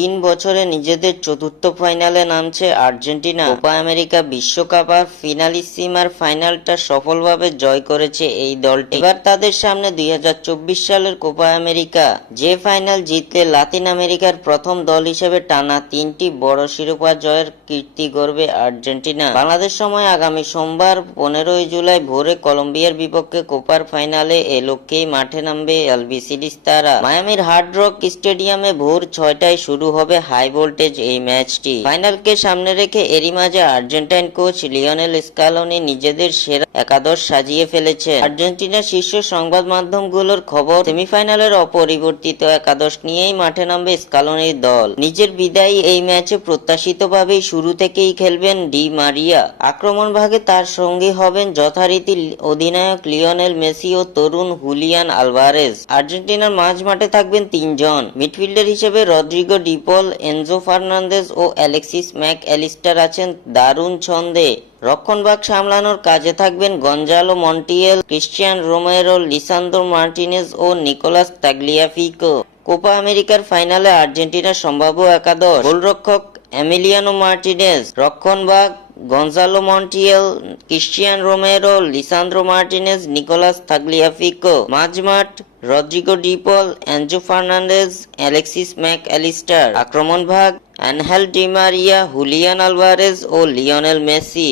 3 বছরে নিজেদের চতুর্থ ফাইনালে নামছে আর্জেন্টিনা। কোপা আমেরিকা বিশ্বকাপ আর ফিনালিসিমার ফাইনালটা সফলভাবে জয় করেছে এই দলটি। এবার তাদের সামনে 2024 সালের কোপা আমেরিকা, যে ফাইনাল জিতলে লাতিন আমেরিকার প্রথম দল হিসেবে টানা 3টি বড় শিরোপা জয়ের কীর্তি গড়বে আর্জেন্টিনা। বাংলাদেশ সময় আগামী সোমবার 15 জুলাই ভোরে কলম্বিয়ার বিপক্ষে কোপার ফাইনালে এ লক্ষ্যেই মাঠে নামবে আলবিসিডিস তারা। মায়ামির হার্ড রক স্টেডিয়ামে ভোর 6টায় শুরু হবে হাই ভোল্টেজ এই ম্যাচটি। ফাইনালকে সামনে রেখে এরই মাঝে আর্জেন্টাইন কোচ লিওনেল স্কালোনি নিজেদের সেরা একাদশ সাজিয়ে ফেলেছেন। আর্জেন্টিনার শীর্ষ সংবাদ মাধ্যমগুলোর খবর, সেমিফাইনালের অপরিবর্তিত একাদশ নিয়েই মাঠে নামবে স্কালোনির দল। নিজের বিদায়ী এই ম্যাচে প্রত্যাশিতভাবেই শুরু থেকেই খেলবেন ডি মারিয়া। আক্রমণ ভাগে তার সঙ্গী হবেন যথারীতি অধিনায়ক লিওনেল মেসি ও তরুণ হুলিয়ান আলভারেজ। আর্জেন্টিনার মাঝ মাঠে থাকবেন 3 জন। মিডফিল্ডার হিসেবে Rodrigo De Paul, Enzo Fernandez ও অ্যালেক্সিস ম্যাক অ্যালিস্টার আছেন দারুণ ছন্দে। রক্ষণভাগ সামলানোর কাজে থাকবেন Gonzalo Montiel, Cristian Romero, Lisandro Martinez ও নিকোলাস তাগলিয়াফিকো। কোপা আমেরিকার ফাইনালে আর্জেন্টিনার সম্ভাব্য একাদশ: গোলরক্ষক এমিলিয়ানো মার্টিনেজ, রক্ষণভাগ Gonzalo Montiel, Cristian Romero, Lisandro Martinez, Nicolas Tagliafico. মাঝমাঠ Rodrigo De Paul, Enzo Fernandez, Alexis Mac Allister. আক্রমণ ভাগ Angel Di Maria, Julian Alvarez ও লিওনেল মেসি।